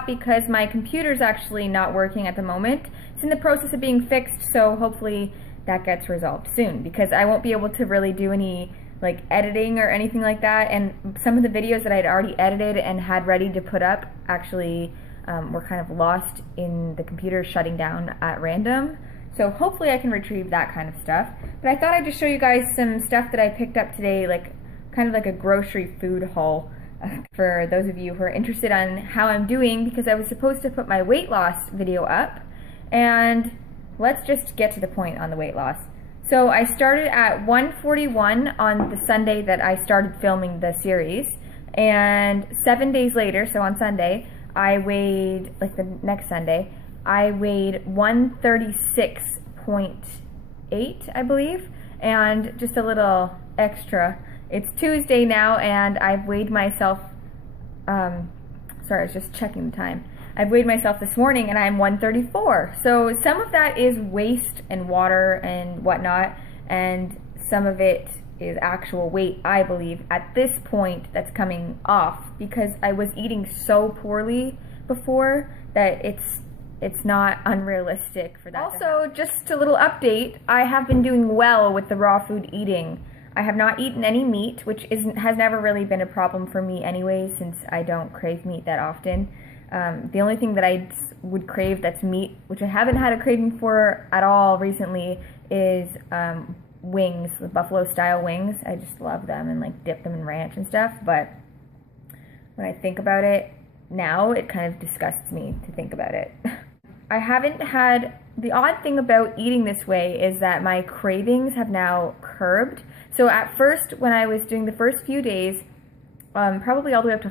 lot because my computer's actually not working at the moment. It's in the process of being fixed, so hopefully that gets resolved soon, because I won't be able to really do any like editing or anything like that, and some of the videos that I'd already edited and had ready to put up actually were kind of lost in the computer shutting down at random. So hopefully I can retrieve that kind of stuff. But I thought I'd just show you guys some stuff that I picked up today, like kind of like a grocery food haul for those of you who are interested on how I'm doing, because I was supposed to put my weight loss video up, and let's just get to the point on the weight loss. So I started at 141 on the Sunday that I started filming the series, and 7 days later, so on Sunday, I weighed, like the next Sunday, I weighed 136.8, I believe, and just a little extra. It's Tuesday now, and I've weighed myself, sorry, I was just checking the time. I've weighed myself this morning, and I'm 134. So some of that is waste and water and whatnot, and some of it is actual weight, I believe, at this point that's coming off, because I was eating so poorly before that it's not unrealistic for that. Also, just a little update, I have been doing well with the raw food eating. I have not eaten any meat, which has never really been a problem for me anyway, since I don't crave meat that often. The only thing that I would crave that's meat, which I haven't had a craving for at all recently, is wings, the buffalo style wings. I just love them and like dip them in ranch and stuff, but when I think about it now, it kind of disgusts me to think about it. I haven't had, the odd thing about eating this way is that my cravings have now curbed. So at first, when I was doing the first few days, probably all the way up to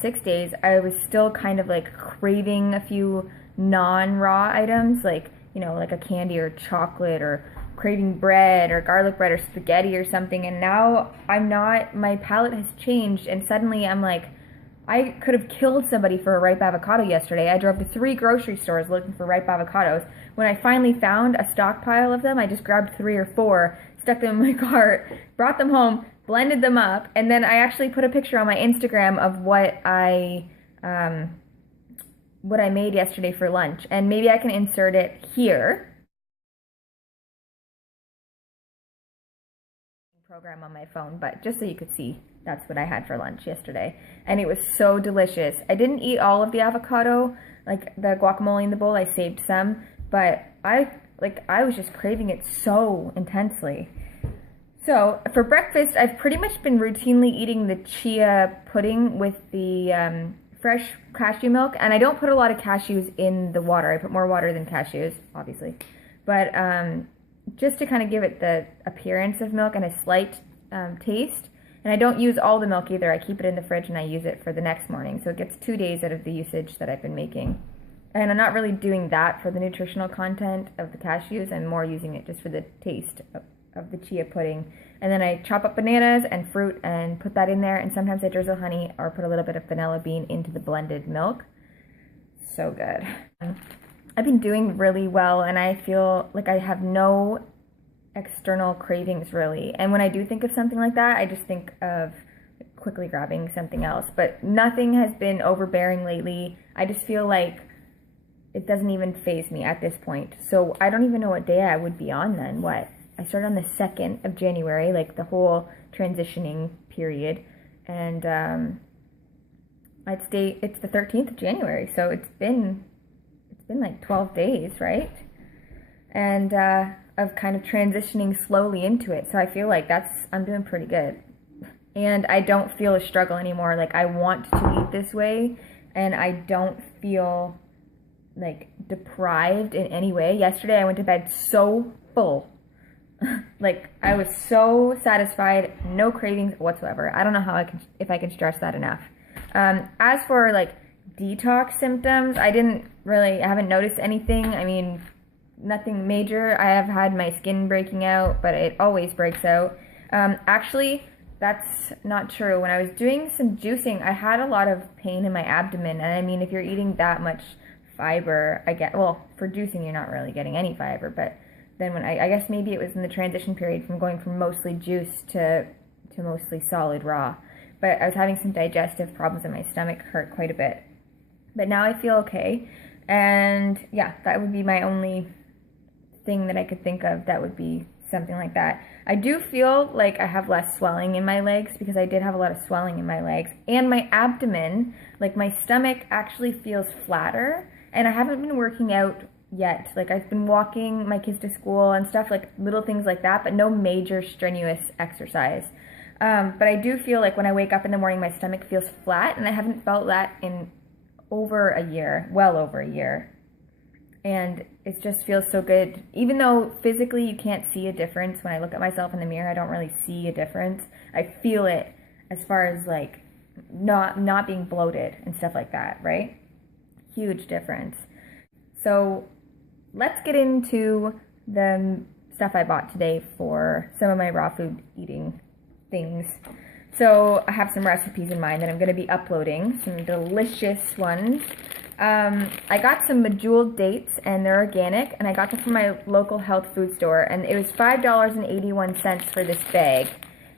6 days, I was still kind of like craving a few non-raw items, like, you know, like a candy or chocolate, or craving bread or garlic bread or spaghetti or something. And now I'm not, my palate has changed, and suddenly I'm like, I could have killed somebody for a ripe avocado yesterday. I drove to 3 grocery stores looking for ripe avocados. When I finally found a stockpile of them, I just grabbed 3 or 4, stuck them in my cart, brought them home, blended them up, and then I actually put a picture on my Instagram of what I made yesterday for lunch. And maybe I can insert it here. Program on my phone, but just so you could see, that's what I had for lunch yesterday, and it was so delicious. I didn't eat all of the avocado, like the guacamole in the bowl. I saved some, but I was just craving it so intensely. So for breakfast, I've pretty much been routinely eating the chia pudding with the fresh cashew milk, and I don't put a lot of cashews in the water. I put more water than cashews, obviously, but just to kind of give it the appearance of milk and a slight taste. And I don't use all the milk either. I keep it in the fridge and I use it for the next morning. So it gets 2 days out of the usage that I've been making. And I'm not really doing that for the nutritional content of the cashews. I'm more using it just for the taste of the chia pudding. And then I chop up bananas and fruit and put that in there. And sometimes I drizzle honey or put a little bit of vanilla bean into the blended milk. So good. I've been doing really well, and I feel like I have no external cravings really. And when I do think of something like that, I just think of quickly grabbing something else. But nothing has been overbearing lately. I just feel like it doesn't even faze me at this point. So I don't even know what day I would be on then. What? I started on the 2nd of January, like the whole transitioning period. And it's the 13th of January, so it's been like 12 days, right? And of kind of transitioning slowly into it. So I feel like I'm doing pretty good. And I don't feel a struggle anymore. Like, I want to eat this way, and I don't feel like deprived in any way. Yesterday I went to bed so full. Like, I was so satisfied, no cravings whatsoever. I don't know if I can stress that enough. As for like detox symptoms, I haven't noticed anything. I mean, nothing major. I have had my skin breaking out, but it always breaks out. Actually, that's not true. When I was doing some juicing, I had a lot of pain in my abdomen. And I mean, if you're eating that much fiber, for juicing, you're not really getting any fiber. But then I guess maybe it was in the transition period from going from mostly juice to mostly solid raw. But I was having some digestive problems and my stomach hurt quite a bit. But now I feel okay. And yeah, that would be my only thing that I could think of that would be something like that. I do feel like I have less swelling in my legs because I did have a lot of swelling in my legs. And my abdomen, like my stomach actually feels flatter. And I haven't been working out yet. Like I've been walking my kids to school and stuff, like little things like that, but no major strenuous exercise. But I do feel like when I wake up in the morning, my stomach feels flat, and I haven't felt that in over a year, well over a year. And it just feels so good. Even though physically you can't see a difference, when I look at myself in the mirror, I don't really see a difference. I feel it as far as like not being bloated and stuff like that, right? Huge difference. So let's get into the stuff I bought today for some of my raw food eating things. So I have some recipes in mind that I'm going to be uploading, some delicious ones. I got some medjool dates, and they're organic, and I got them from my local health food store, and it was $5.81 for this bag.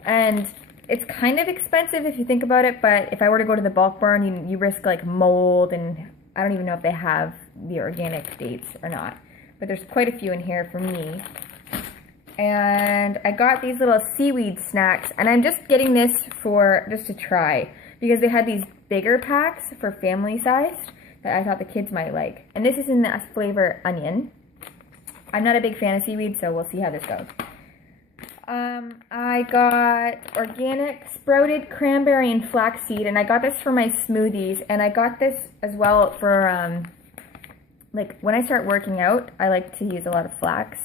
And it's kind of expensive if you think about it, but if I were to go to the bulk barn, you risk like mold, and I don't even know if they have the organic dates or not. But there's quite a few in here for me. And I got these little seaweed snacks, and I'm just getting this just to try, because they had these bigger packs for family sized that I thought the kids might like. And this is in the flavor onion. I'm not a big fan of seaweed, so we'll see how this goes. I got organic sprouted cranberry and flaxseed, and I got this for my smoothies, and I got this as well for, like when I start working out, I like to use a lot of flax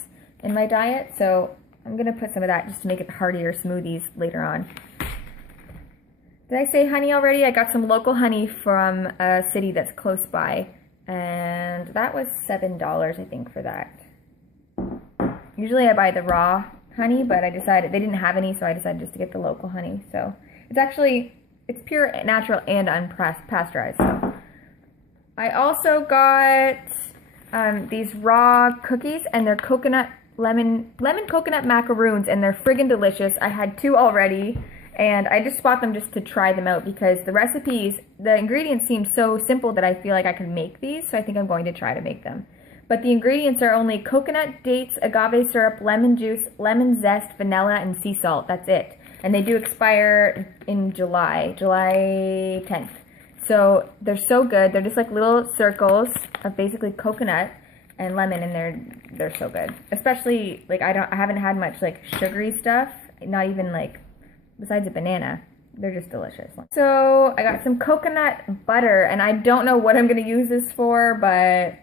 in my diet, so I'm going to put some of that just to make it heartier smoothies later on. Did I say honey already? I got some local honey from a city that's close by, and that was $7, I think, for that. Usually I buy the raw honey, but I decided they didn't have any, so I decided just to get the local honey. So it's pure, natural, and unpasteurized. So I also got these raw cookies, and they're lemon coconut macaroons, and they're friggin' delicious. I had 2 already, and I just bought them just to try them out because the ingredients seem so simple that I feel like I can make these, so I think I'm going to try to make them. But the ingredients are only coconut, dates, agave syrup, lemon juice, lemon zest, vanilla, and sea salt. That's it. And they do expire in July 10th. So they're so good. They're just like little circles of basically coconut and lemon, and they're so good. Especially like I haven't had much like sugary stuff, not even like besides a banana. They're just delicious. So I got some coconut butter, and I don't know what I'm gonna use this for, but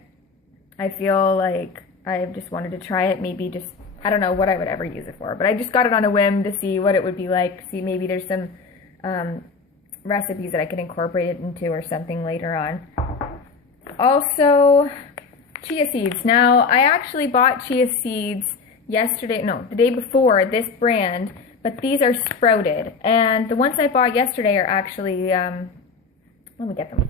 I feel like I just wanted to try it. Maybe just, I don't know what I would ever use it for, but I just got it on a whim to see what it would be like. See, maybe there's some recipes that I could incorporate it into or something later on. Also, chia seeds. Now, I actually bought chia seeds the day before, this brand, but these are sprouted. And the ones I bought yesterday are actually, let me get them.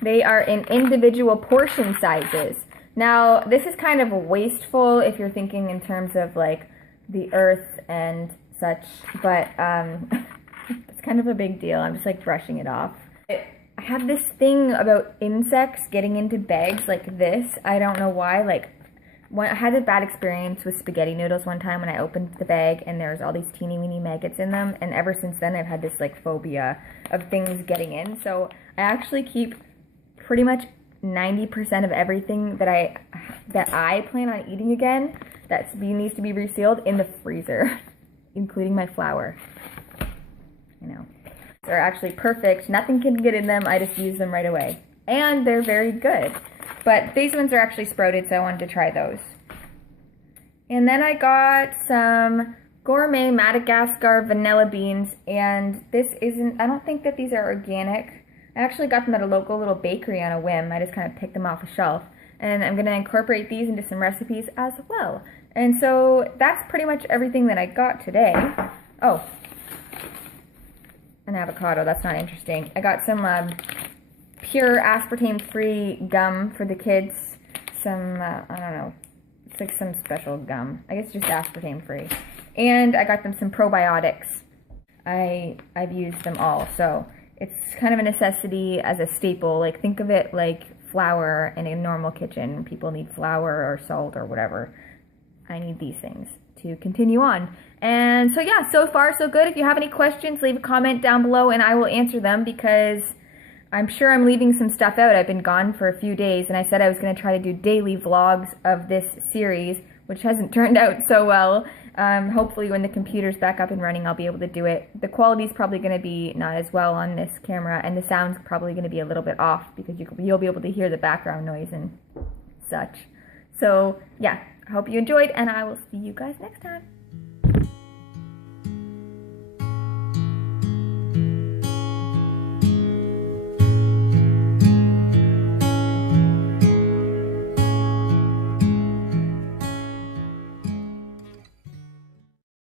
They are in individual portion sizes. Now, this is kind of wasteful if you're thinking in terms of like the earth and such, but it's kind of a big deal. I'm just like brushing it off. I have this thing about insects getting into bags like this. I don't know why. Like, I had a bad experience with spaghetti noodles one time when I opened the bag and there was all these teeny weeny maggots in them, and ever since then I've had this like phobia of things getting in. So I actually keep pretty much 90% of everything that I plan on eating again that needs to be resealed in the freezer, including my flour. You know, they're actually perfect. Nothing can get in them. I just use them right away, and they're very good. But these ones are actually sprouted, so I wanted to try those. And then I got some gourmet Madagascar vanilla beans, and I don't think that these are organic. I actually got them at a local little bakery on a whim. I just kind of picked them off a shelf. And I'm going to incorporate these into some recipes as well. And so that's pretty much everything that I got today. Oh, an avocado. That's not interesting. I got some pure aspartame-free gum for the kids. Some, I don't know, it's like some special gum. I guess just aspartame-free. And I got them some probiotics. I've used them all, so it's kind of a necessity as a staple. Like, think of it like flour in a normal kitchen. People need flour or salt or whatever. I need these things to continue on. And so yeah, so far so good. If you have any questions, leave a comment down below and I will answer them, because I'm sure I'm leaving some stuff out. I've been gone for a few days, and I said I was going to try to do daily vlogs of this series, which hasn't turned out so well. Hopefully when the computer's back up and running, I'll be able to do it. The quality's probably going to be not as well on this camera, and the sound's probably going to be a little bit off, because you'll be able to hear the background noise and such. So yeah, I hope you enjoyed, and I will see you guys next time.